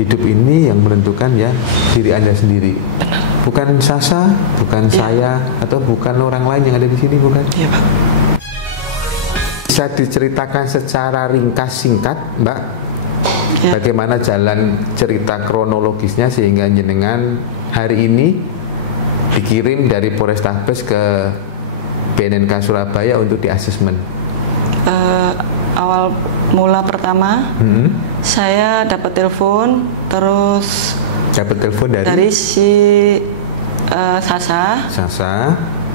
hidup ini yang menentukan ya diri Anda sendiri. Bukan Sasa, bukan saya, atau bukan orang lain yang ada di sini, bukan? Iya, Pak. Bisa diceritakan secara ringkas singkat, Mbak, bagaimana jalan cerita kronologisnya sehingga jenengan hari ini dikirim dari Polrestabes ke BNNK Surabaya untuk diasesmen? Awal mula pertama, saya dapat telepon, terus dapat telepon dari si Sasa.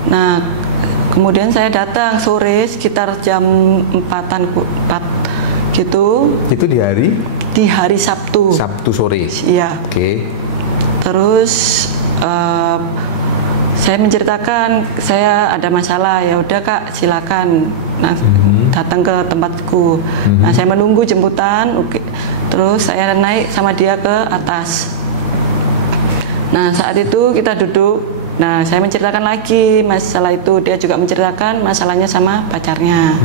Nah, kemudian saya datang sore sekitar jam 4 gitu. Itu di hari? Di hari Sabtu. Sabtu sore. Iya. Oke. Terus saya menceritakan saya ada masalah. Ya udah Kak, silakan. Nah, datang ke tempatku. Nah, saya menunggu jemputan. Oke. Terus saya naik sama dia ke atas. Nah, saat itu kita duduk. Nah, saya menceritakan lagi masalah itu. Dia juga menceritakan masalahnya sama pacarnya.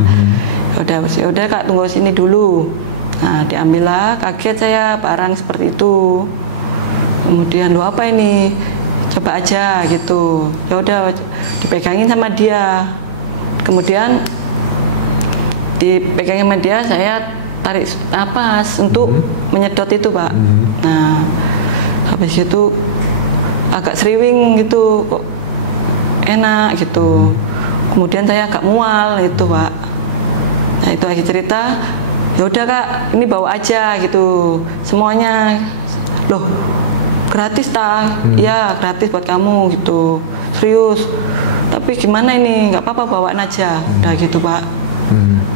Udah Kak, tunggu sini dulu. Nah, diambillah. Kaget saya barang seperti itu. Kemudian, lu apa ini? Coba aja gitu. Ya udah, dipegangin sama dia. Kemudian dipegangin sama dia, saya tarik napas untuk menyedot itu, Pak. Nah, habis itu agak seriwing gitu, kok enak gitu. Kemudian saya agak mual itu, Pak. Nah, itu lagi cerita. Ya udah Kak, ini bawa aja gitu. Semuanya. Loh, gratis tak? Ya, gratis buat kamu gitu. Serius. Tapi gimana ini? Nggak apa-apa, bawaan aja. Udah gitu, Pak.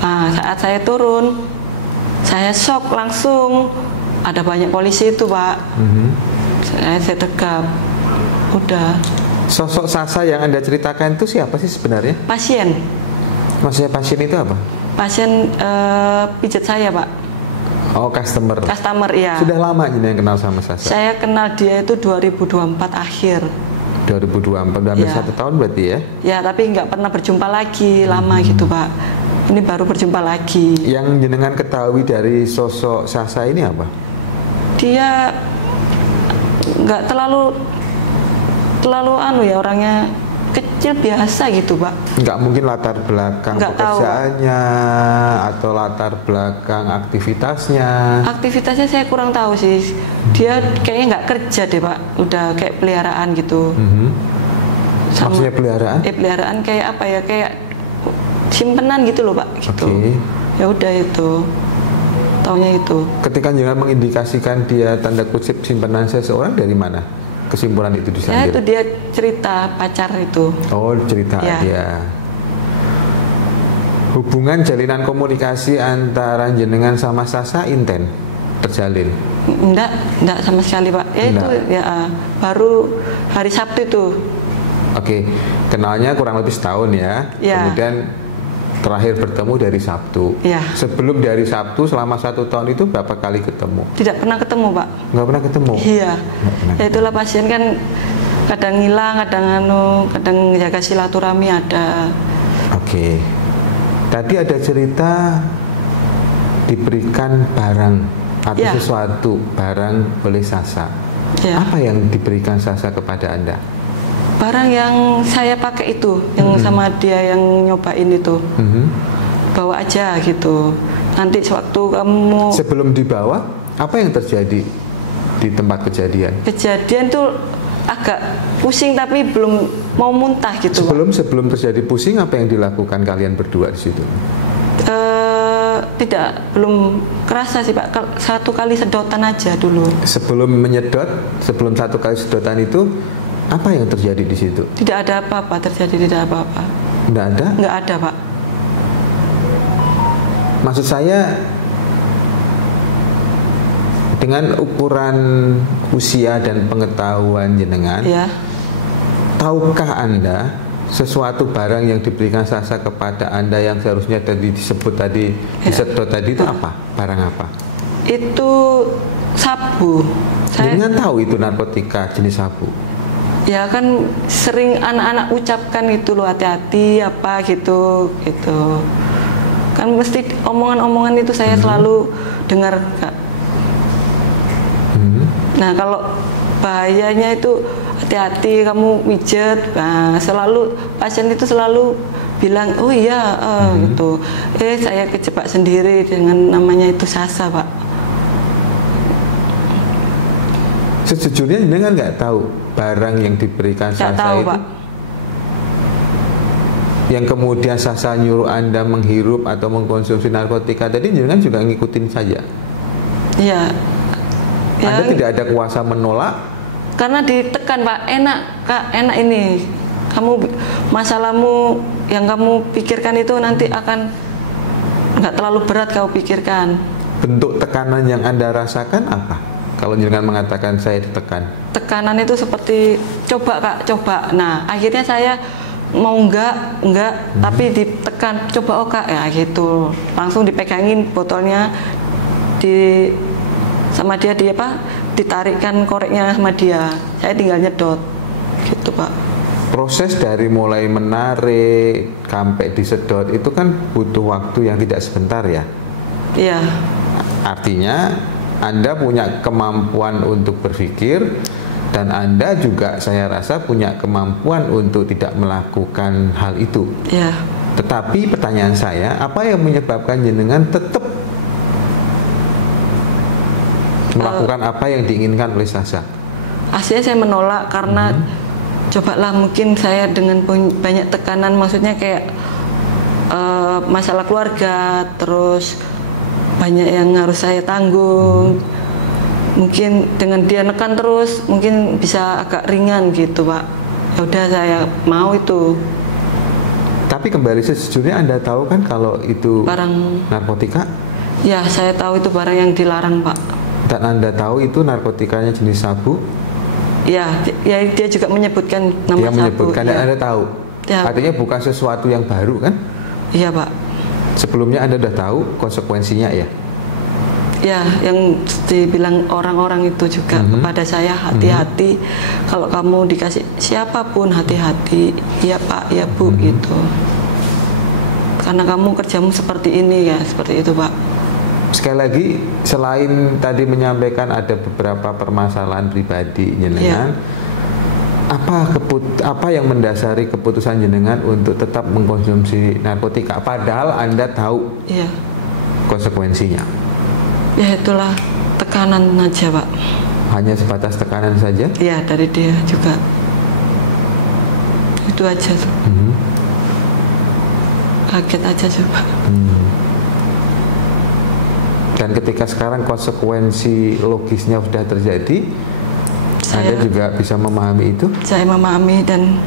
Nah, saat saya turun, saya shock langsung. Ada banyak polisi itu, Pak. Saya tegap. Udah. Sosok Sasa yang Anda ceritakan itu siapa sih sebenarnya? Pasien. Maksudnya pasien itu apa? Pasien pijat saya, Pak. Oh, customer. Customer, iya. Sudah lama ini yang kenal sama Sasa? Saya kenal dia itu 2024 akhir. 2024, udah hampir 1 tahun berarti ya? Ya, tapi nggak pernah berjumpa lagi, lama gitu, Pak. Ini baru berjumpa lagi. Yang jenengan ketahui dari sosok Sasa ini apa? Dia nggak terlalu ya, orangnya kecil biasa gitu, Pak. Nggak mungkin latar belakang pekerjaannya atau latar belakang aktivitasnya. Aktivitasnya saya kurang tahu sih. Dia kayaknya nggak kerja deh, Pak. Udah kayak peliharaan gitu. Maksudnya peliharaan? Peliharaan kayak apa ya? Kayak simpenan gitu loh, Pak. Gitu. Ya udah itu. Taunya itu. Ketika jangan mengindikasikan dia tanda kutip simpenan seseorang, dari mana kesimpulan itu disambil? Ya itu dia cerita pacar itu. Oh, cerita dia. Hubungan jalinan komunikasi antara jenengan sama Sasa intens terjalin? Enggak sama sekali, Pak. Ya itu ya baru hari Sabtu itu. Oke, kenalnya kurang lebih setahun ya. Kemudian terakhir bertemu dari Sabtu. Sebelum dari Sabtu selama 1 tahun itu berapa kali ketemu? Tidak pernah ketemu, Pak. Nggak pernah ketemu? Iya. Ya itulah, pasien kan kadang hilang, kadang jaga silaturahmi ada. Oke. Tadi ada cerita diberikan barang atau sesuatu barang oleh Sasa. Apa yang diberikan Sasa kepada Anda? Barang yang saya pakai itu, yang sama dia yang nyobain itu. Bawa aja gitu. Nanti sewaktu kamu... Sebelum dibawa, apa yang terjadi di tempat kejadian? Kejadian tuh agak pusing tapi belum mau muntah gitu. Sebelum terjadi pusing, apa yang dilakukan kalian berdua di situ? Belum kerasa sih, Pak. 1 kali sedotan aja dulu. Sebelum menyedot, sebelum 1 kali sedotan itu, apa yang terjadi di situ? Tidak ada apa-apa terjadi, tidak apa-apa. Tidak ada? Nggak ada, Pak. Maksud saya, dengan ukuran usia dan pengetahuan jenengan, tahukah Anda sesuatu barang yang diberikan Sasa kepada Anda yang seharusnya tadi disebut tadi, disedot tadi itu apa? Barang apa? Itu sabu. Jenengan tahu itu narkotika jenis sabu? Ya kan sering anak-anak ucapkan itu loh, hati-hati apa gitu. Kan mesti omongan-omongan itu saya selalu dengar, Kak. Nah kalau bahayanya itu hati-hati kamu mijet. Nah selalu pasien itu selalu bilang oh iya gitu. Saya kejebak sendiri dengan namanya itu Sasa, Pak. Sejujurnya jenengan nggak tahu barang yang diberikan Sasa tahu, itu Pak. Yang kemudian Sasa nyuruh Anda menghirup atau mengkonsumsi narkotika tadi, jenengan juga ngikutin saja? Iya. Anda tidak ada kuasa menolak? Karena ditekan, Pak. Enak, Kak, enak ini. Kamu masalahmu yang kamu pikirkan itu nanti akan nggak terlalu berat kau pikirkan. Bentuk tekanan yang Anda rasakan apa? Kalau jenengan mengatakan saya ditekan. Tekanan itu seperti coba, Kak, coba. Nah, akhirnya saya mau enggak, tapi ditekan, coba oh Kak, ya gitu. Langsung dipegangin botolnya sama dia ditarikkan koreknya sama dia. Saya tinggal nyedot. Gitu, Pak. Proses dari mulai menarik sampai disedot itu kan butuh waktu yang tidak sebentar ya. Iya. Artinya Anda punya kemampuan untuk berpikir, dan Anda juga saya rasa punya kemampuan untuk tidak melakukan hal itu. Ya. Tetapi pertanyaan saya, apa yang menyebabkan jenengan tetap melakukan apa yang diinginkan oleh Sasa? Aslinya saya menolak karena cobalah mungkin saya dengan banyak tekanan, maksudnya kayak masalah keluarga, terus banyak yang harus saya tanggung. Mungkin dengan dia nekan terus mungkin bisa agak ringan gitu, Pak. Ya udah saya mau itu. Tapi kembali sejujurnya Anda tahu kan kalau itu barang narkotika? Ya, saya tahu itu barang yang dilarang, Pak. Dan Anda tahu itu narkotikanya jenis sabu? Ya, dia juga menyebutkan nama dia sabu. Dia menyebutkan dan Anda tahu? Ya. Artinya bukan sesuatu yang baru kan? Iya, Pak. Sebelumnya Anda sudah tahu konsekuensinya ya? Ya, yang dibilang orang-orang itu juga kepada saya, hati-hati kalau kamu dikasih siapapun, hati-hati. Ya Pak, ya Bu, gitu. Karena kamu kerjamu seperti ini ya, seperti itu, Pak. Sekali lagi, selain tadi menyampaikan ada beberapa permasalahan pribadi jenengan, apa yang mendasari keputusan jenengan untuk tetap mengkonsumsi narkotika padahal Anda tahu konsekuensinya? Ya itulah tekanan aja, Pak. Hanya sebatas tekanan saja? Iya, dari dia juga. Itu aja tuh. Kaget aja coba. Dan ketika sekarang konsekuensi logisnya sudah terjadi, Anda juga bisa memahami itu? Saya memahami dan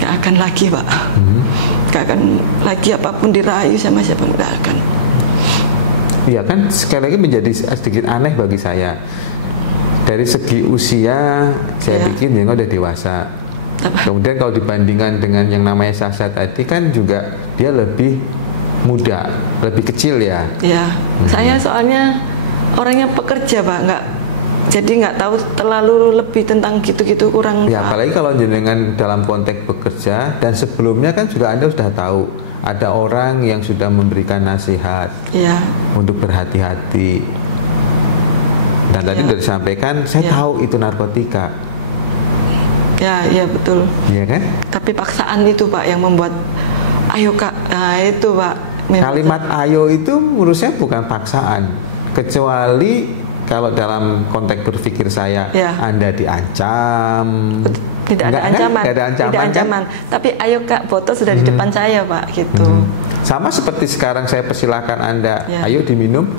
gak akan lagi, Pak. Gak akan lagi apapun dirayu sama siapa, gak akan. Iya kan, sekali lagi menjadi sedikit aneh bagi saya. Dari segi usia, saya pikir dia udah dewasa. Kemudian kalau dibandingkan dengan yang namanya Sasa tadi kan juga dia lebih muda, lebih kecil ya. Iya, saya soalnya orangnya pekerja, Pak, jadi nggak tahu terlalu lebih tentang gitu-gitu, kurang. Ya, apalagi kalau jenengan dalam konteks bekerja dan sebelumnya kan juga Anda sudah tahu ada orang yang sudah memberikan nasihat untuk berhati-hati. Dan tadi sudah disampaikan, saya tahu itu narkotika. Ya betul. Iya kan? Tapi paksaan itu, Pak, yang membuat ayo Kak. Nah itu, Pak. Kalimat ayo itu menurut saya bukan paksaan. Kecuali kalau dalam konteks berpikir saya, Anda diancam. Tidak ada ancaman. Tidak ada ancaman. Tidak ancaman. Kan? Tapi ayo Kak, botol sudah di depan saya, Pak, gitu. Sama seperti sekarang saya persilahkan Anda, ayo diminum.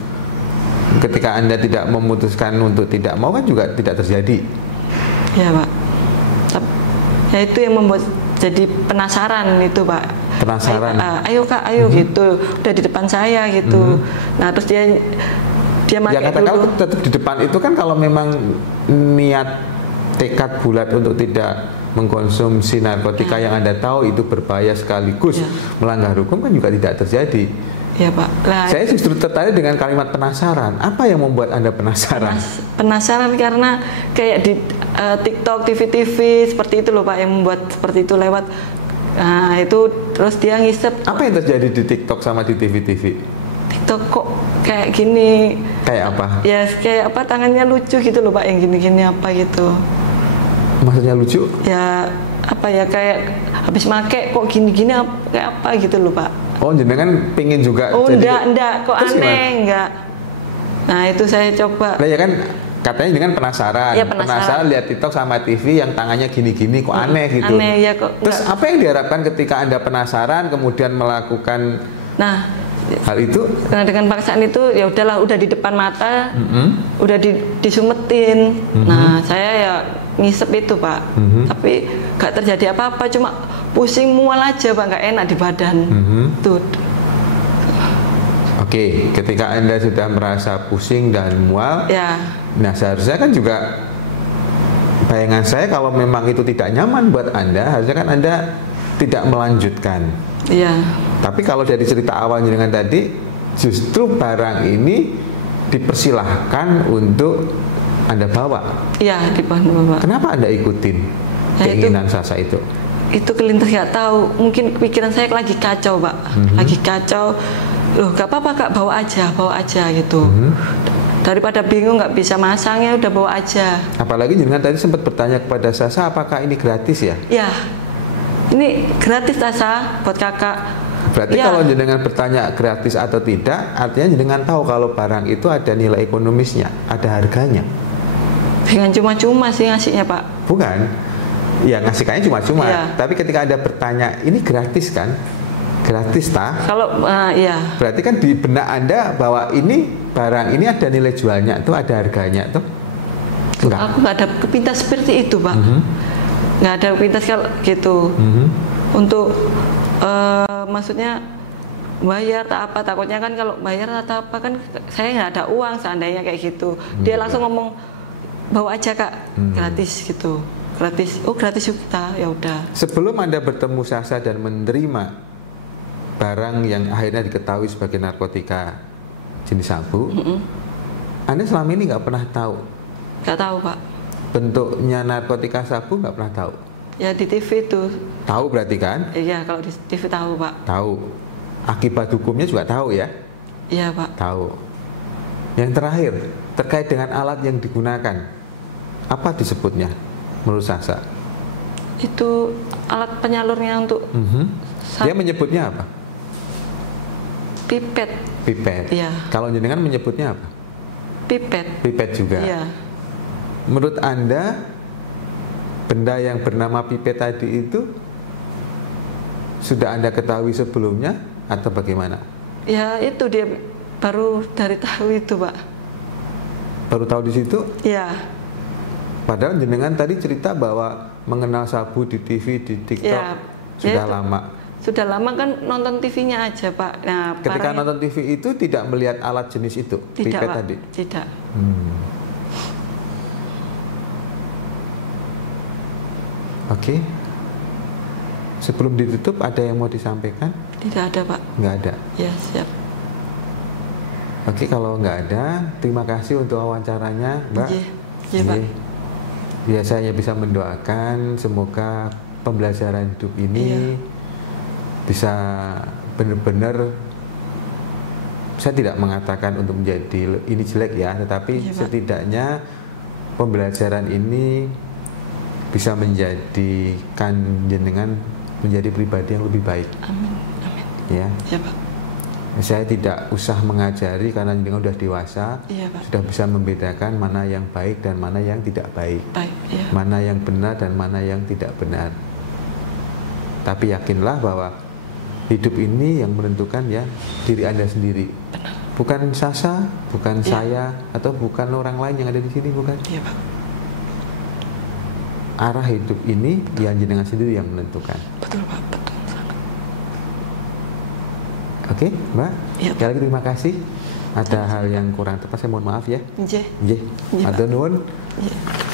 Ketika Anda tidak memutuskan untuk tidak mau kan juga tidak terjadi. Ya, Pak. Ya itu yang membuat jadi penasaran itu, Pak. Penasaran. Ayo Kak, ayo gitu. Udah di depan saya gitu. Nah, terus dia ya katakan tetap di depan itu kan kalau memang niat tekad bulat untuk tidak mengkonsumsi narkotika yang Anda tahu itu berbahaya sekaligus melanggar hukum kan juga tidak terjadi. Ya Pak. Nah, saya justru tertarik dengan kalimat penasaran. Apa yang membuat Anda penasaran? Penasaran karena kayak di TikTok, TV-TV seperti itu loh Pak, yang membuat seperti itu lewat. Nah itu terus dia ngisep. Apa yang terjadi di TikTok sama di TV-TV? TikTok kok kayak gini. Kayak apa? Ya kayak apa, tangannya lucu gitu loh Pak, yang gini-gini apa gitu. Maksudnya lucu? Ya apa ya, kayak habis make kok gini-gini kayak apa gitu loh Pak. Oh, jenengan pingin juga? Oh jadi enggak, kok aneh gimana? Enggak. Nah itu saya coba. Nah ya kan, katanya dengan penasaran. Ya, penasaran lihat TikTok sama TV yang tangannya gini-gini kok aneh gitu. Aneh ya kok. Terus enggak. Apa yang diharapkan ketika Anda penasaran kemudian melakukan hal itu? Nah dengan paksaan itu ya udahlah, udah di depan mata, udah disumetin. Nah saya ya ngisep itu Pak, tapi gak terjadi apa-apa, cuma pusing mual aja Pak, gak enak di badan. Tuh. Oke, ketika Anda sudah merasa pusing dan mual, ya. Nah seharusnya kan juga bayangan saya kalau memang itu tidak nyaman buat Anda, harusnya kan Anda tidak melanjutkan. Iya. Tapi kalau dari cerita awalnya dengan tadi, justru barang ini dipersilahkan untuk Anda bawa. Iya, dibawa. Kenapa Anda ikutin keinginan Sasa itu? Itu kelintas, nggak tahu. Mungkin pikiran saya lagi kacau Pak, lagi kacau. Loh, gak apa-apa Kak, bawa aja gitu. Daripada bingung nggak bisa masangnya, udah bawa aja. Apalagi jenengan tadi sempat bertanya kepada Sasa, apakah ini gratis ya? Ya, ini gratis Sasa buat kakak. Berarti ya. Kalau jenengan bertanya gratis atau tidak, artinya jenengan tahu kalau barang itu ada nilai ekonomisnya, ada harganya. Dengan cuma-cuma sih ngasihnya Pak. Bukan, ya ngasihkannya cuma-cuma. Ya. Tapi ketika Anda bertanya, ini gratis kan? Gratis tak? Kalau iya. Berarti kan di benak Anda bahwa ini barang ini ada nilai jualnya, tuh ada harganya tuh. Enggak. Aku nggak ada kepintas seperti itu Pak. Nggak ada kepintas kalau gitu. Untuk maksudnya bayar tak apa, takutnya kan kalau bayar atau apa kan saya nggak ada uang seandainya kayak gitu. Dia langsung ngomong bawa aja Kak, gratis gitu. Gratis. Oh gratis kita, ya udah. Sebelum Anda bertemu Sasa dan menerima barang yang akhirnya diketahui sebagai narkotika jenis sabu, Anda selama ini nggak pernah tahu? Nggak tahu Pak. Bentuknya narkotika sabu nggak pernah tahu? Ya di TV itu. Tahu berarti kan? Iya, kalau di TV tahu Pak. Tahu. Akibat hukumnya juga tahu ya? Iya Pak. Tahu. Yang terakhir, terkait dengan alat yang digunakan, apa disebutnya menurut Sasa? Itu alat penyalurnya untuk dia menyebutnya apa? Pipet. Pipet. Iya. Kalau jenengan menyebutnya apa? Pipet. Pipet juga. Iya. Menurut Anda, benda yang bernama pipet tadi itu sudah Anda ketahui sebelumnya atau bagaimana? Ya itu dia baru dari tahu itu Pak. Baru tahu di situ? Iya. Padahal jenengan tadi cerita bahwa mengenal sabu di TV, di TikTok ya, sudah lama. Sudah lama kan nonton TV-nya aja Pak. Nah, ketika nonton TV itu tidak melihat alat jenis itu, tidak, pipet Pak. tadi? Tidak. Oke. Sebelum ditutup ada yang mau disampaikan? Tidak ada Pak. Nggak ada? Ya siap. Oke, kalau nggak ada, terima kasih untuk wawancaranya Mbak. Iya Pak. Ya saya bisa mendoakan semoga pembelajaran hidup ini bisa benar-benar, saya tidak mengatakan untuk menjadi ini jelek ya, tetapi setidaknya pembelajaran ini bisa menjadikan jenengan menjadi pribadi yang lebih baik. Amin. Amin. Ya. Ya Pak. Saya tidak usah mengajari karena jenengan sudah dewasa, sudah bisa membedakan mana yang baik dan mana yang tidak baik, mana yang benar dan mana yang tidak benar. Tapi yakinlah bahwa hidup ini yang menentukan ya diri Anda sendiri. Benar. Bukan Sasa, bukan saya, atau bukan orang lain yang ada di sini, bukan. Iya Pak. Arah hidup ini yang jenengan sendiri yang menentukan. Betul Pak, betul. Oke, Mbak. Ya, sekali lagi terima kasih. Ada hal yang kurang tepat saya mohon maaf ya. Nggih. Nggih. Matur nuwun. Nggih.